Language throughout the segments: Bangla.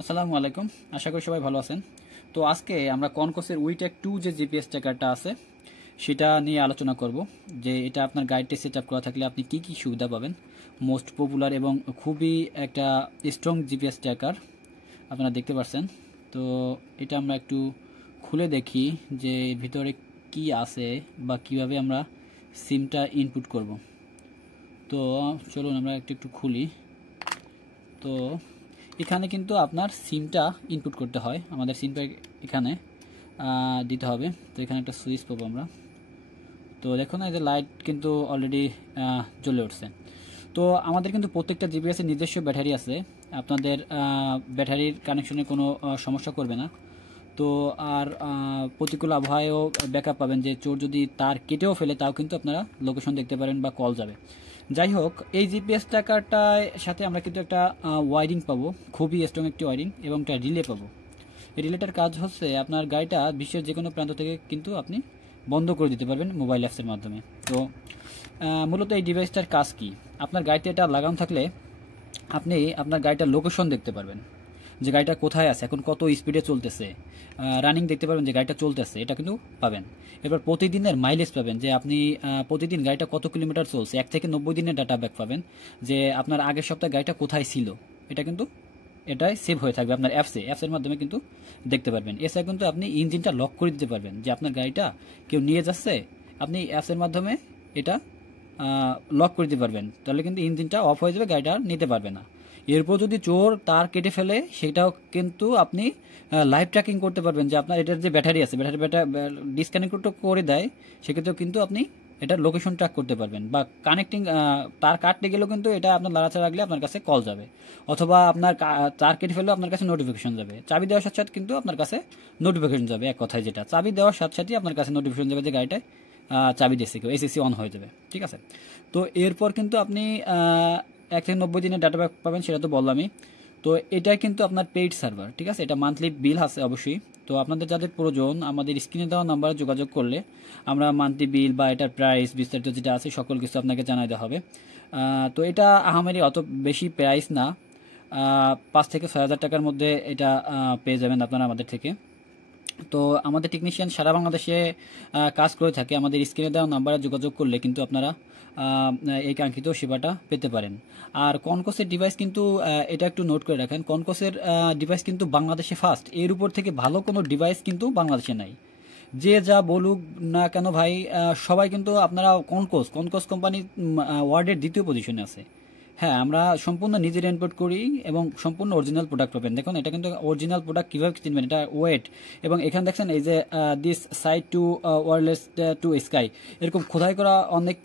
আসসালামু আলাইকুম। আশা করি সবাই ভালো আছেন। তো আজকে আমরা কনকসের উইটেক 2 যে জিপিএস ট্র্যাকারটা আছে সেটা নিয়ে আলোচনা করব, যে এটা আপনার গাইডে সেট আপ করা থাকলে আপনি কি কি সুবিধা পাবেন। মোস্ট পপুলার এবং খুবই একটা স্ট্রং জিপিএস ট্র্যাকার আপনারা দেখতে পাচ্ছেন। তো এটা আমরা একটু খুলে দেখি যে ভিতরে কি আছে বা কিভাবে আমরা সিমটা ইনপুট করব। তো চলুন আমরা একটু খুলি। তো এখানে কিন্তু আপনার সিমটা ইনপুট করতে হয়, আমাদের সিমটা এখানে দিতে হবে। তো এখানে একটা সুইচ পাবো আমরা। তো দেখুন এই যে লাইট কিন্তু অলরেডি জ্বলে উঠছে। তো আমাদের কিন্তু প্রত্যেকটা জিপিএসের নিজস্ব ব্যাটারি আছে, আপনাদের ব্যাটারির কানেকশনে কোনো সমস্যা করবে না। তো আর প্রতিকূল আবহাওয়ায়ও ব্যাকআপ পাবেন, যে চোর যদি তার কেটেও ফেলে তাও কিন্তু আপনারা লোকেশন দেখতে পারেন বা কল যাবে। যাই হোক, এই জিপিএস ট্র্যাকারটার সাথে আমরা কিন্তু একটা ওয়ারিং পাবো, খুবই স্ট্রং একটি ওয়ারিং, এবং একটা রিলে পাবো। এই রিলেটার কাজ হচ্ছে আপনার গাড়িটা বিশ্বের যে কোনো প্রান্ত থেকে কিন্তু আপনি বন্ধ করে দিতে পারবেন মোবাইল অ্যাপসের মাধ্যমে। তো মূলত এই ডিভাইসটার কাজ কি, আপনার গাড়িতে এটা লাগানো থাকলে আপনি আপনার গাড়িটার লোকেশন দেখতে পারবেন, যে গাড়িটা কোথায় আছে, এখন কত স্পিডে চলতেছে, রানিং দেখতে পারবেন যে গাড়িটা চলতেছে, এটা কিন্তু পাবেন। এবার প্রতিদিনের মাইলেজ পাবেন, যে আপনি প্রতিদিন গাড়িটা কত কিলোমিটার চলছে, 1 থেকে 90 দিনের ডাটা ব্যাক পাবেন, যে আপনার আগের সপ্তাহে গাড়িটা কোথায় ছিল, এটা কিন্তু এটাই সেভ হয়ে থাকবে আপনার অ্যাপসের মাধ্যমে কিন্তু দেখতে পারবেন। এছাড়া কিন্তু আপনি ইঞ্জিনটা লক করে দিতে পারবেন, যে আপনার গাড়িটা কেউ নিয়ে যাচ্ছে, আপনি অ্যাপসের মাধ্যমে এটা লক করে দিতে পারবেন, তাহলে কিন্তু ইঞ্জিনটা অফ হয়ে যাবে, গাড়িটা আর নিতে পারবে না। এরপর যদি চোর তার কেটে ফেলে সেটাও কিন্তু আপনি লাইভ ট্র্যাকিং করতে পারবেন, যে আপনার এটার যে ব্যাটারি আছে ব্যাটারি ডিসকানেক্ট করে দেয়, সেক্ষেত্রেও কিন্তু আপনি এটার লোকেশন ট্র্যাক করতে পারবেন। বা কানেক্টিং তার কাটতে গেলেও কিন্তু এটা আপনার লাড়াচাড়া রাখলে আপনার কাছে কল যাবে, অথবা আপনার তার কেটে ফেলেও আপনার কাছে নোটিফিকেশন যাবে। চাবি দেওয়ার সাথে সাথে কিন্তু আপনার কাছে নোটিফিকেশন যাবে, এক কথায় যেটা চাবি দেওয়ার সাথে সাথেই আপনার কাছে নোটিফিকেশন যাবে যে গাড়িটায় চাবি দিয়েছে কেউ, এসএসসি অন হয়ে যাবে। ঠিক আছে, তো এরপর কিন্তু আপনি 1 থেকে 90 দিনের ডাটা ব্যাক পাবেন, সেটা তো বললামই। তো এটা কিন্তু আপনার পেইড সার্ভার, ঠিক আছে, এটা মান্থলি বিল আছে অবশ্যই। তো আপনাদের যাদের প্রয়োজন আমাদের স্ক্রিনে দেওয়া নাম্বারে যোগাযোগ করলে আমরা মান্থলি বিল বা এটার প্রাইস বিস্তারিত যেটা আছে সকল কিছু আপনাকে জানাই দেওয়া হবে। তো এটা আহামরি অত বেশি প্রাইস না, 5 থেকে 6 হাজার টাকার মধ্যে এটা পেয়ে যাবেন আপনারা আমাদের থেকে। তো আমাদের টেকনিশিয়ান সারা বাংলাদেশে কাজ করে থাকে, আমাদের স্ক্রিনে দেওয়া নাম্বারে যোগাযোগ করলে কিন্তু আপনারা এই কাঙ্ক্ষিত সেবাটা পেতে পারেন। আর কনকসের ডিভাইস কিন্তু এটা একটু নোট করে রাখেন, কনকসের ডিভাইস কিন্তু বাংলাদেশে ফার্স্ট, এর উপর থেকে ভালো কোনো ডিভাইস কিন্তু বাংলাদেশে নাই। যে যা বলুক না কেন ভাই, সবাই কিন্তু আপনারা কনকস কোম্পানি ওয়ার্ল্ডের দ্বিতীয় পজিশনে আছে। হ্যাঁ, আমরা সম্পূর্ণ নিজের ইম্পোর্ট করি এবং সম্পূর্ণ অরিজিনাল প্রোডাক্ট পাবেন। দেখুন এটা কিন্তু অরিজিনাল প্রোডাক্ট, কীভাবে চিনবেন, এটা ওয়েট। এবং এখানে দেখছেন এই যে this side to wireless to sky, এরকম খোদাই করা অনেক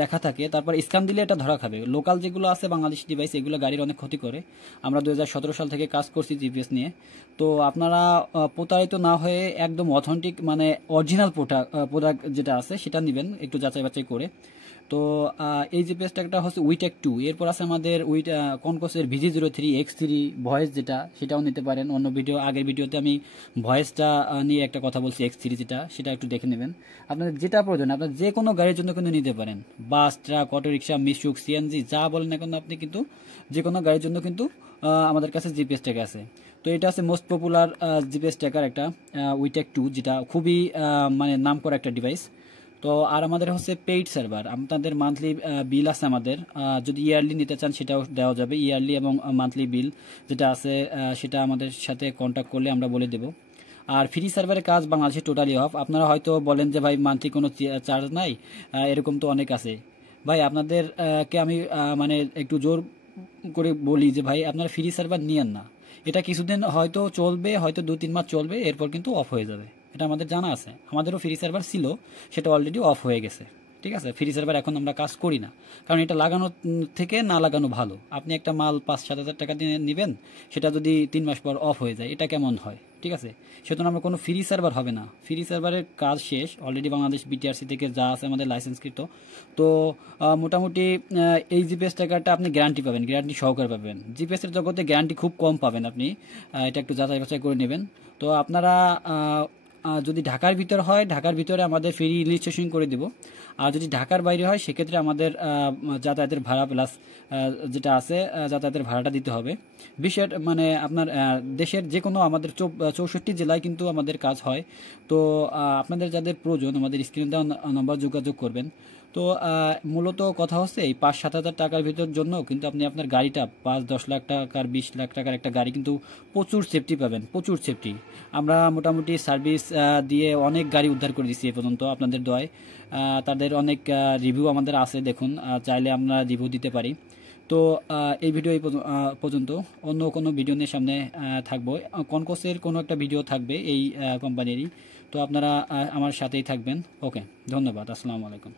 লেখা থাকে, তারপর স্ক্যান দিলে এটা ধরা খাবে। লোকাল যেগুলো আছে বাংলাদেশ ডিভাইস, এগুলো গাড়ির অনেক ক্ষতি করে। আমরা 2017 সাল থেকে কাজ করছি জিপিএস নিয়ে। তো আপনারা প্রতারিত না হয়ে একদম অথেন্টিক মানে অরিজিনাল প্রোডাক্ট যেটা আছে সেটা নেবেন, একটু যাচাই বাছাই করে। তো এই জিপিএসটা একটা হচ্ছে উইটেক 2, এরপর আছে আমাদের কনকসের VG03X3 ভয়েস, যেটা সেটাও নিতে পারেন। অন্য আগের ভিডিওতে আমি ভয়েসটা নিয়ে একটা কথা বলছি, X3 যেটা, সেটা একটু দেখে নেবেন। আপনাদের যেটা প্রয়োজন আপনার যে কোনো গাড়ির জন্য কিন্তু নিতে পারেন, বাস, ট্রাক, অটো রিক্সা, মিশুক, সিএনজি যা বলেন না কেন, আপনি কিন্তু যে কোনো গাড়ির জন্য কিন্তু আমাদের কাছে জিপিএস ট্র্যাকার আছে। তো এটা আছে মোস্ট পপুলার জিপিএস ট্র্যাকার একটা উইটেক 2, যেটা খুবই মানে নাম করা একটা ডিভাইস। তো আর আমাদের হচ্ছে পেইড সার্ভার, আপনাদের মান্থলি বিল আছে আমাদের, যদি ইয়ারলি নিতে চান সেটাও দেওয়া যাবে, ইয়ারলি এবং মান্থলি বিল যেটা আছে সেটা আমাদের সাথে কন্ট্যাক্ট করলে আমরা বলে দেব। আর ফ্রি সার্ভারের কাজ বাংলাদেশে টোটালি অফ। আপনারা হয়তো বলেন যে ভাই মান্থলি কোনো চার্জ নাই, এরকম তো অনেক আছে। ভাই আপনাদের কে আমি মানে একটু জোর করে বলি যে ভাই আপনারা ফ্রি সার্ভার নিয়েন না, এটা কিছুদিন হয়তো চলবে, হয়তো 2-3 মাস চলবে, এরপর কিন্তু অফ হয়ে যাবে, এটা আমাদের জানা আছে। আমাদেরও ফ্রি সার্ভার ছিল, সেটা অলরেডি অফ হয়ে গেছে। ঠিক আছে, ফ্রি সার্ভার এখন আমরা কাজ করি না, কারণ এটা লাগানো থেকে না লাগানো ভালো। আপনি একটা মাল 5-7 হাজার টাকা দিয়ে নেবেন, সেটা যদি 3 মাস পর অফ হয়ে যায়, এটা কেমন হয়? ঠিক আছে, সেজন্য আমরা কোনো ফ্রি সার্ভার হবে না, ফ্রি সার্ভারের কাজ শেষ অলরেডি। বাংলাদেশ বিটিআরসি থেকে যা আছে আমাদের লাইসেন্সকৃত। তো মোটামুটি এই জিপিএস ট্র্যাকারটা আপনি গ্যারান্টি পাবেন, গ্যারান্টি সহকারে পাবেন। জিপিএসের জগতে গ্যারান্টি খুব কম পাবেন আপনি, এটা একটু যাচাই বাছাই করে নেবেন। তো আপনারা যদি ঢাকার ভিতর হয়, ঢাকার ভিতরে আমাদের ফ্রি রেজিস্ট্রেশন করে দেব। আর যদি ঢাকার বাইরে হয় সেক্ষেত্রে আমাদের যাতায়াতের ভাড়া প্লাস যেটা আছে যাতায়াতের ভাড়াটা দিতে হবে। বিষয় মানে আপনার দেশের যে কোনো আমাদের 64 জেলায় কিন্তু আমাদের কাজ হয়। তো আপনাদের যাদের প্রয়োজন আমাদের স্ক্রিনে দেওয়া নাম্বার যোগাযোগ করবেন। তো মূলত কথা হচ্ছে এই 5-7 হাজার টাকার ভিতর জন্য কিন্তু আপনি আপনার গাড়িটা 5-10 লাখ টাকার 20 লাখ টাকার একটা গাড়ি কিন্তু প্রচুর সেফটি পাবেন, প্রচুর সেফটি। আমরা মোটামুটি সার্ভিস দিয়ে অনেক গাড়ি উদ্ধার করে দিচ্ছি এ পর্যন্ত আপনাদের দোয়ায়। তাদের অনেক রিভিউ আমাদের আছে, দেখুন, চাইলে আমরা রিভিউ দিতে পারি। তো এই ভিডিও এই পর্যন্ত। অন্য কোনো ভিডিও নিয়ে সামনে থাকবো, কনকসের কোনো একটা ভিডিও থাকবে এই কোম্পানিরই। তো আপনারা আমার সাথেই থাকবেন। ওকে, ধন্যবাদ, আসসালামু আলাইকুম।